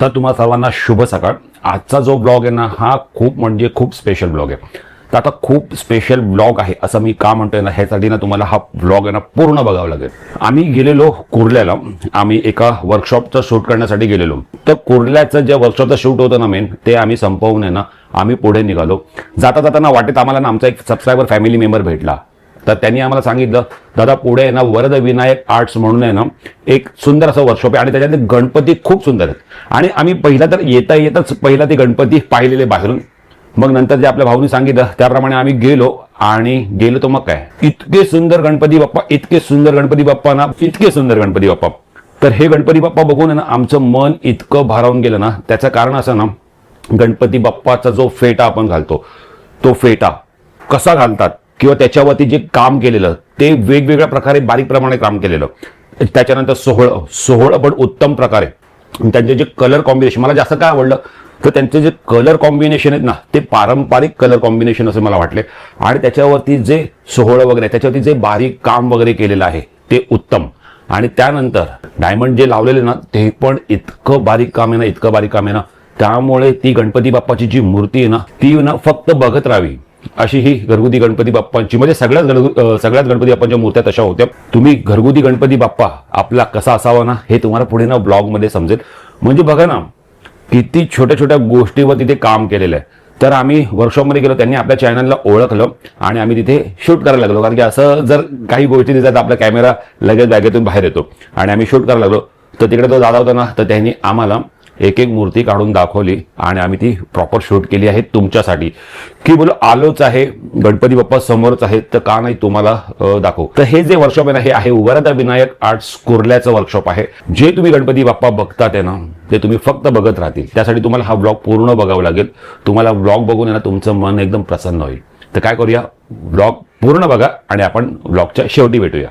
तर तुम्हा सर्वांना शुभ सकाळ। आजचा जो ब्लॉग आहे ना हा खूप म्हणजे खूप स्पेशल ब्लॉग आहे। तर आता खूप स्पेशल ब्लॉग आहे असं मी का म्हणतोय ना, ह्यासाठी ना तुम्हाला हा ब्लॉग आहे ना पूर्ण बघावं लागेल। आम्ही गेलेलो कुर्ल्याला, आम्ही एका वर्कशॉपचं शूट करण्यासाठी गेलेलो। तर कुर्ल्याचं जे वर्कशॉपचं शूट होतं ना मेन, ते आम्ही संपवून आहे ना आम्ही पुढे निघालो। जाता जाताना वाटेत आम्हाला ना आमचा एक सबस्क्रायबर फॅमिली मेंबर भेटला। तर त्यांनी आम्हाला सांगितलं, दादा पुढे आहे ना वरद विनायक आर्ट्स म्हणून आहे ना एक सुंदर असं वर्कशॉप आहे आणि त्याच्यातले गणपती खूप सुंदर आहेत। आणि आम्ही पहिला तर येताच पहिला ते गणपती पाहिलेले बाहेरून, मग नंतर जे आपल्या भाऊनी सांगितलं त्याप्रमाणे आम्ही गेलो तर मग काय, इतके सुंदर गणपती बाप्पा, इतके सुंदर गणपती बाप्पा ना, इतके सुंदर गणपती बाप्पा। तर हे गणपती बाप्पा बघून ना आमचं मन इतकं भारावून गेलं ना। त्याचं कारण असं ना, गणपती बाप्पाचा जो फेटा आपण घालतो, तो फेटा कसा घालतात किंवा त्याच्यावरती जे काम केलेलं ते वेगवेगळ्या प्रकारे बारीक प्रमाणे काम केलेलं। त्याच्यानंतर सोहळं पण उत्तम प्रकारे, त्यांचे जे कलर कॉम्बिनेशन मला जास्त काय आवडलं तर त्यांचे जे कलर कॉम्बिनेशन आहेत ना ते पारंपरिक कलर कॉम्बिनेशन असे मला वाटले। आणि त्याच्यावरती जे सोहळं वगैरे त्याच्यावरती जे बारीक काम वगैरे केलेलं आहे ते उत्तम। आणि त्यानंतर डायमंड जे लावलेले ना ते पण इतकं बारीक काम आहे ना, इतकं बारीक काम आहे ना। त्यामुळे ती गणपती बाप्पाची जी मूर्ती आहे ना ती ना फक्त बघत राहावी अशी ही घरगुती गणपती बाप्पांची, म्हणजे सगळ्याच गणपती बाप्पांच्या मूर्त्या तशा होत्या। तुम्ही घरगुती गणपती बाप्पा आपला कसा असावा ना हे तुम्हाला पुढे ना ब्लॉग मध्ये समजेल। म्हणजे बघा ना किती छोट्या छोट्या गोष्टीवर तिथे काम केलेलं आहे। तर आम्ही वर्कशॉपमध्ये गेलो, त्यांनी आपल्या चॅनलला ओळखलं आणि आम्ही तिथे शूट करायला लागलो। कारण की असं जर काही गोष्टी दिसतात आपला कॅमेरा लगेच बॅगेतून बाहेर येतो आणि आम्ही शूट करायला लागलो। तर तिकडे तो दादा होता ना, तर त्यांनी आम्हाला एक एक मूर्ती काढून दाखवली आणि आम्ही ती प्रॉपर शूट केली आहे तुमच्यासाठी, की बोलो आलोच आहे गणपती बाप्पा समोरच आहेत तर का नाही तुम्हाला दाखवू। तर हे जे वर्कशॉप आहे ना हे आहे वरद विनायक आर्ट्स कुर्ल्याचं वर्कशॉप आहे। जे तुम्ही गणपती बाप्पा बघतात आहे ना ते तुम्ही फक्त बघत राहतील, त्यासाठी तुम्हाला हा ब्लॉग पूर्ण बघावा लागेल। तुम्हाला ब्लॉग बघून ना तुमचं मन एकदम प्रसन्न होईल। तर काय करूया, ब्लॉग पूर्ण बघा आणि आपण ब्लॉगच्या शेवटी भेटूया।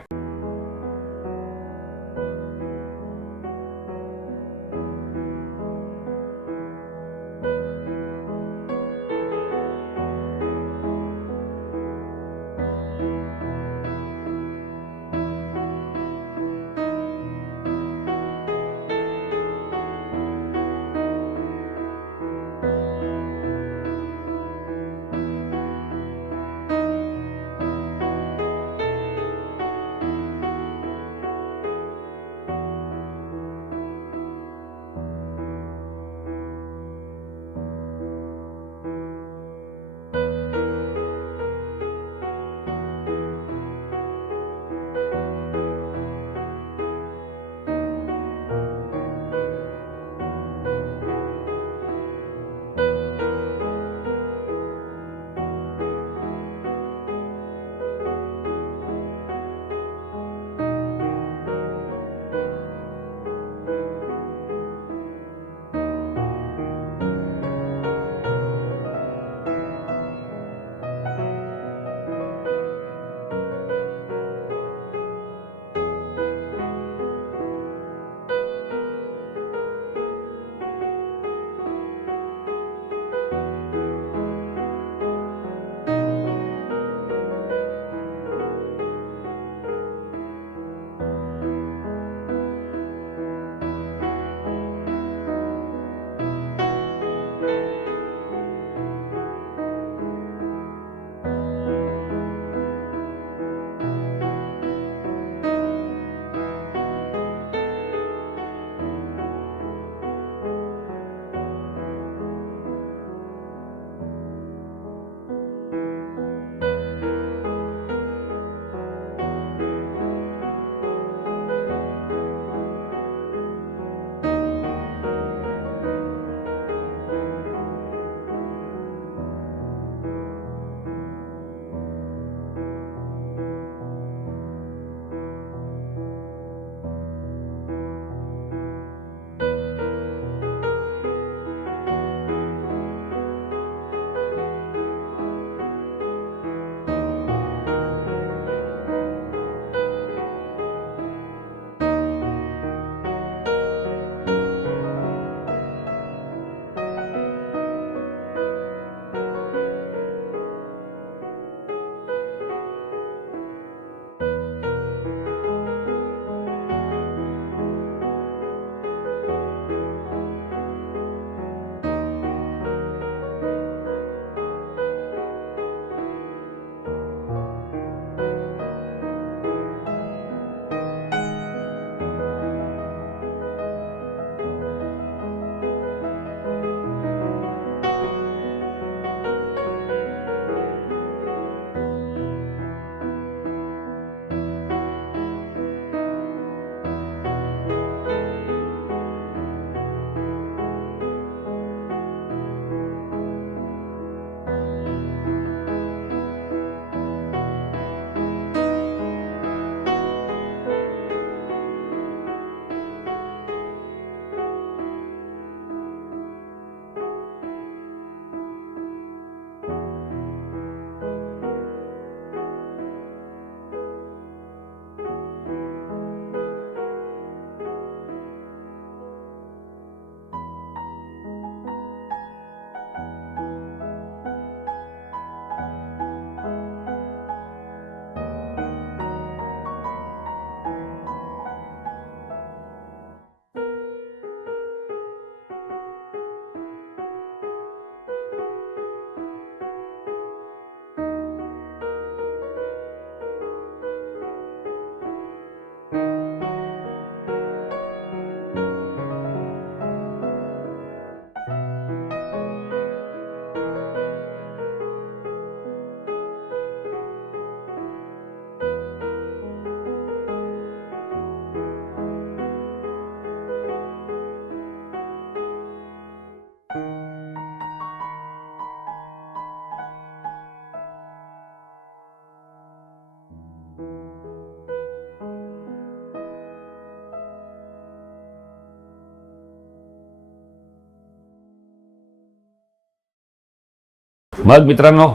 मग मित्रांनो,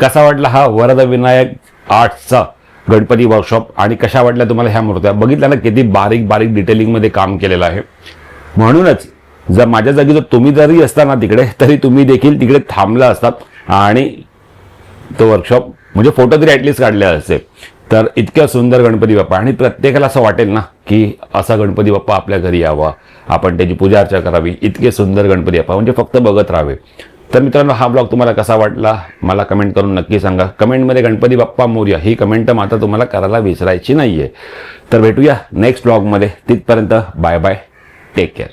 कसा वाटला हा वरद विनायक आर्ट्सचा गणपती वर्कशॉप आणि कशा वाटल्या तुम्हाला ह्या मूर्त्या? बघितल्या ना किती बारीक बारीक डिटेलिंगमध्ये काम केलेलं आहे. म्हणूनच जर माझ्या जागी जर तुम्ही जरी असता ना तिकडे, तरी तुम्ही देखील तिकडे थांबला असतात आणि तो वर्कशॉप म्हणजे फोटो तरी ॲटलिस्ट काढले असते. तर इतक्या सुंदर गणपती बाप्पा आणि प्रत्येकाला असं वाटेल ना की असा गणपती बाप्पा आपल्या घरी यावा, आपण त्याची पूजा अर्चा करावी. इतके सुंदर गणपती बाप्पा म्हणजे फक्त बघत राहावे. तर मित्रांनो, हा ब्लॉग तुम्हाला कसा वाटला मला कमेंट करून नक्की सांगा. कमेंटमध्ये गणपती बाप्पा मोरया ही कमेंट मात्र तुम्हाला करायला विसरायची नाहीये. तर भेटूया नेक्स्ट ब्लॉगमध्ये. तिथपर्यंत बाय बाय, टेक केअर.